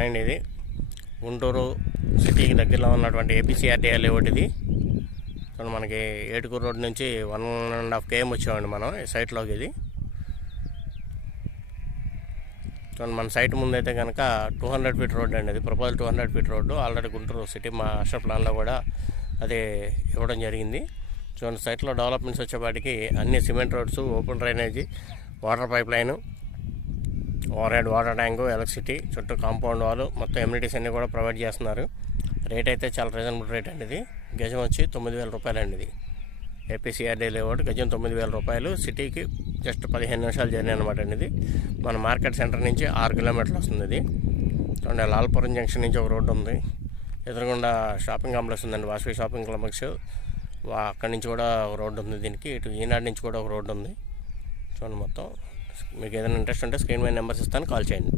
And ఇది గుంటూరు సిటీకి దగ్గరలో ఉన్నటువంటి ఏపీసీఆర్టీఏ లేఅవుట్ ఇది. సో మనకి ఏటుకూరు రోడ్ నుంచి 1.5 km వచ్చామండి మనం ఈ సైట్లోకి. ఇది సో మన సైట్ ముందైతే కనుక 200 feet రోడ్ అండి. అది proposal 200 feet road. Already Guntur city master ప్లాన్లో కూడా అది ఇవ్వడం జరిగింది. సో సైట్లో డెవలప్మెంట్స్ వచ్చేపాటికి అన్ని cement roads, open drainage, water pipe line, over head water tank, electricity, చుట్టూ కాంపౌండ్ వాల్, మొత్తం ఎమ్యూనిటీస్ అన్నీ కూడా ప్రొవైడ్ చేస్తున్నారు. రేట్ అయితే చాలా రీజనబుల్ రేట్ అండి. ఇది గజం వచ్చి 9,000 రూపాయలు అండి. ఇది ఏపీసీఆర్డీ లేఅవుట్ గజం 9,000 రూపాయలు. సిటీకి జస్ట్ 15 నిమిషాల జర్నీ అనమాట అండి. ఇది మన మార్కెట్ సెంటర్ నుంచి 6 కిలోమీటర్లు వస్తుంది. ఇది చూడండి, లాల్పురం జంక్షన్ నుంచి ఒక రోడ్డు ఉంది. ఎదురుగుండా షాపింగ్ కాంప్లెక్స్ ఉందండి, వాసవి షాపింగ్ కాంప్లెక్స్. అక్కడి నుంచి కూడా ఒక రోడ్డు ఉంది. దీనికి ఇటు ఈనాడు నుంచి కూడా ఒక రోడ్డు ఉంది. చూడండి మొత్తం. మీకు ఏదైనా ఇంట్రెస్ట్ ఉంటే స్క్రీన్ మీద నెంబర్స్ ఇస్తాను, కాల్ చేయండి.